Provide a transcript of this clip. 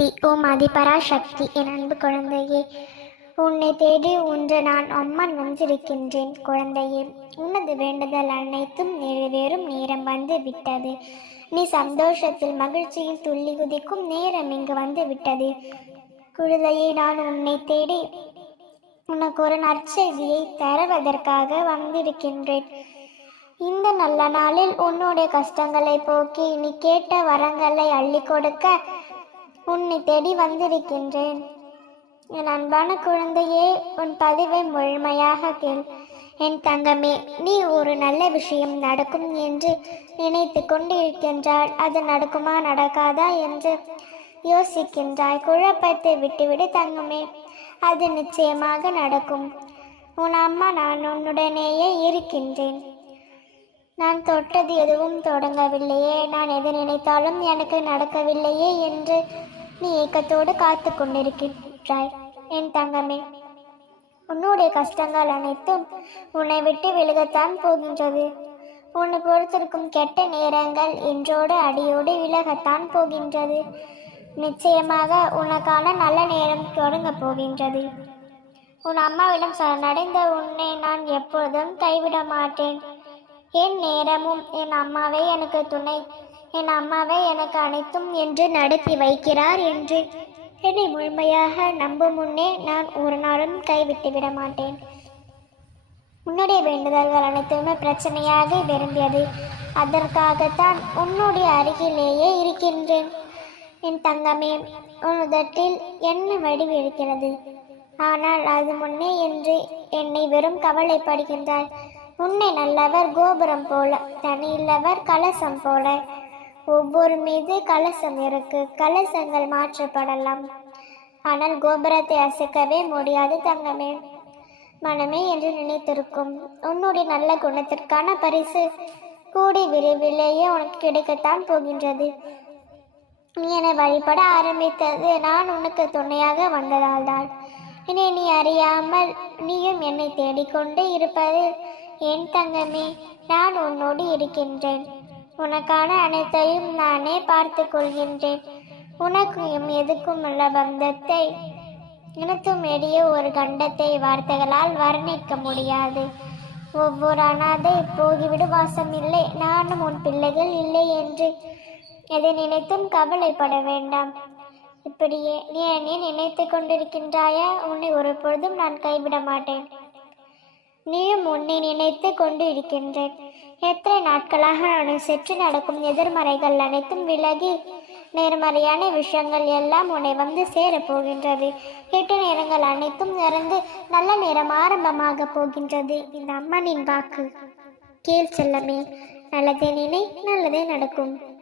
சக்தி மதிபரா சக்தி என் அன்பு குழந்தையே உன்னை தேடி ஒன்று நான் அம்மன் வந்திருக்கின்றேன் குழந்தையே. உனது வேண்டுதல் அனைத்தும் நிறைவேறும் நேரம் வந்து விட்டது. நீ சந்தோஷத்தில் மகிழ்ச்சியில் துள்ளி குதிக்கும் நேரம் இங்கு வந்து விட்டது. குழந்தையை நான் உன்னை தேடி உனக்கு ஒரு நற்செய்தியை தருவதற்காக வந்திருக்கின்றேன். இந்த நல்ல நாளில் உன்னுடைய கஷ்டங்களை போக்கி நீ கேட்ட வரங்களை அள்ளி கொடுக்க உன்னை தேடி வந்திருக்கின்றேன். என் அன்பான குழந்தையே உன் பதிவை முழுமையாக கேள். என் தங்கமே நீ ஒரு நல்ல விஷயம் நடக்கும் என்று நினைத்து கொண்டிருக்கின்றாள். அது நடக்குமா நடக்காதா என்று யோசிக்கின்றாய் குழப்பத்தை விட்டுவிடு தங்கமே அது நிச்சயமாக நடக்கும். உன் அம்மா நான் உன்னுடனேயே இருக்கின்றேன். நான் தொட்டது எதுவும் தொடங்கவில்லையே. நான் எது நினைத்தாலும் எனக்கு நடக்கவில்லையே என்று நீ ஏக்கத்தோடு காத்து கொண்டிருக்கின்றாய். என் தங்கமே உன்னுடைய கஷ்டங்கள் அனைத்தும் உன்னை விட்டு விலகத்தான் போகின்றது. உன்னை பொறுத்திருக்கும் கெட்ட நேரங்கள் இன்றோடு அடியோடு விலகத்தான் போகின்றது. நிச்சயமாக உனக்கான நல்ல நேரம் தொடங்க போகின்றது. உன் அம்மாவிடம் நடந்த உன்னை நான் எப்பொழுதும் கைவிட மாட்டேன். என் நேரமும் என் அம்மாவே எனக்கு துணை. என் அம்மாவே எனக்கு அனைத்தும் என்று நடத்தி வைக்கிறார் என்று என்னை முழுமையாக நம்பும் முன்னே நான் ஒரு நாளும் கைவிட்டு விட மாட்டேன். உன்னுடைய வேண்டுதல்கள் அனைத்துமே பிரச்சனையாக விரும்பியது. அதற்காகத்தான் உன்னுடைய அருகிலேயே இருக்கின்றேன். என் தங்கமே உன் உதட்டில் என்ன வடிவு இருக்கிறது? ஆனால் அது முன்னே என்று என்னை வெறும் கவலைப்படுகின்றாள் உன்னை நல்லவர் கோபுரம் போல தனியில்லவர் கலசம் போல. ஒவ்வொரு மீது கலசம் இருக்கு கலசங்கள் மாற்றப்படலாம். ஆனால் கோபுரத்தை அசைக்கவே முடியாது தங்கமே. மனமே என்று நினைத்திருக்கும். உன்னுடைய நல்ல குணத்திற்கான பரிசு கூடி விரைவிலேயே உனக்கு கிடைக்கத்தான் போகின்றது. நீ என்னை வழிபட ஆரம்பித்தது நான் உனக்கு துணையாக வந்ததால் தான் இனி நீ அறியாமல் நீயும் என்னை தேடிக்கொண்டு இருப்பது என் தங்கமே நான் உன்னோடு இருக்கின்றேன். உனக்கான அனைத்தையும் நானே பார்த்து கொள்கின்றேன். உனக்கும் எதுக்கும் உள்ள பந்தத்தை இனத்தும் எடிய ஒரு கண்டத்தை வார்த்தைகளால் வர்ணிக்க முடியாது. ஒவ்வொரு அனாதை போகிவிடு வாசம் இல்லை. நானும் உன் பிள்ளைகள் இல்லை என்று எதை நினைத்தும் கவலைப்பட வேண்டாம். இப்படியே நீ என்னை நினைத்து கொண்டிருக்கின்றாயா? உன்னை ஒரு பொழுதும் நான் கைவிட மாட்டேன். நீயும் உன்னை நினைத்து கொண்டு இருக்கின்றேன். எத்தனை நாட்களாக அவனை சென்று நடக்கும் எதிர்மறைகள் அனைத்தும் விலகி நேர்மறையான விஷயங்கள் எல்லாம் உன்னை வந்து சேரப்போகின்றது கெட்ட நேரங்கள் அனைத்தும் நிறந்து நல்ல நேரம் ஆரம்பமாக போகின்றது. இந்த அம்மனின் வாக்கு. கேள் செல்லமே நல்லதே நினை நல்லதே நடக்கும்.